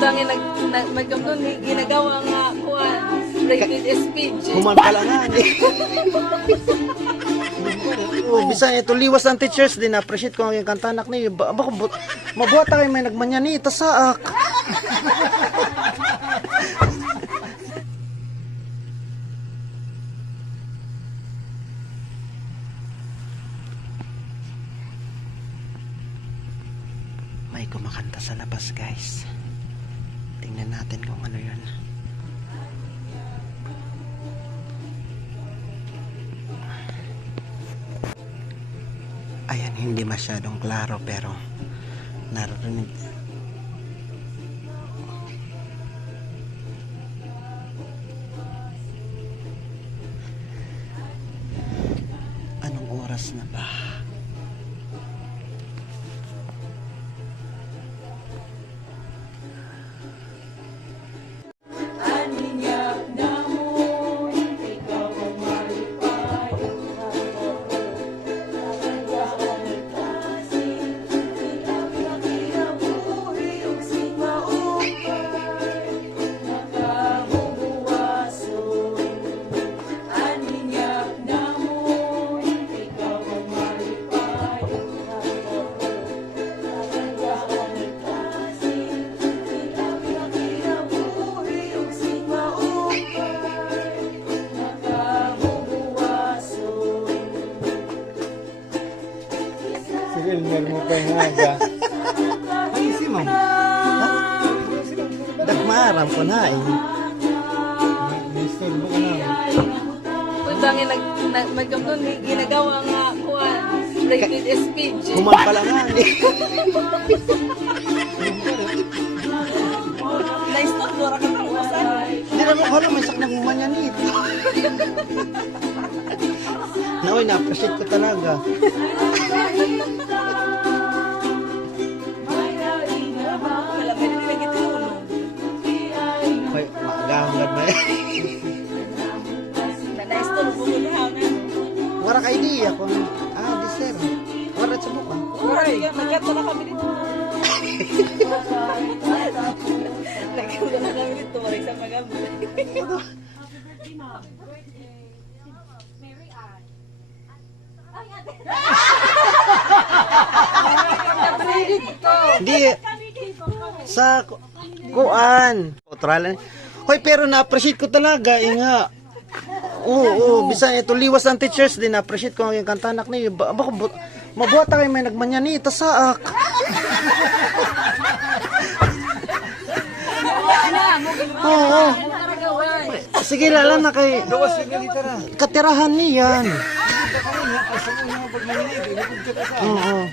Dangin magkamdon ni ginagawa nga kuan rated speech. Human pala nga. Oh, bisan ito liwas ang teachers din appreciate ko ang kantanak ni mabuhat kayo may nagmanyani tasaak. May kumakanta sa labas, guys. Tingnan natin kung ano 'yun. Ayan, hindi masyadong klaro pero narinig. Anong oras na ba? Elmer mo pa yung aga. Ay, si ma'am. Dagmaram ko na eh. Disturbo ka na. Dangin magkamdon ni ginagawa nga kuan rated speech. Human pala nga eh. Na-stop ko ra ka usan. Hindi naman ko alam, may saknang humanyanit. Naoy, na-appreciate ko talaga. Wala pa din lagi tinulong. Hoy, maagahangad na eh. Na-stop ko na nga. Wala ka idea kung, di sir. Wala sa buka. Oray, nagkata na kami dito. Nagkata na kami dito, maray sa magamit. Hindi. Sa kuan. Utralan. Hoy, pero na-appreciate ko talaga. Nga. Oo, bisan ito liwas ang teachers din. Na-appreciate ko ang kantanak ni. Mabuhat kayo may nagmanyani tasaak. Oo. Sige, lala na kay katirahan niyan. Oo.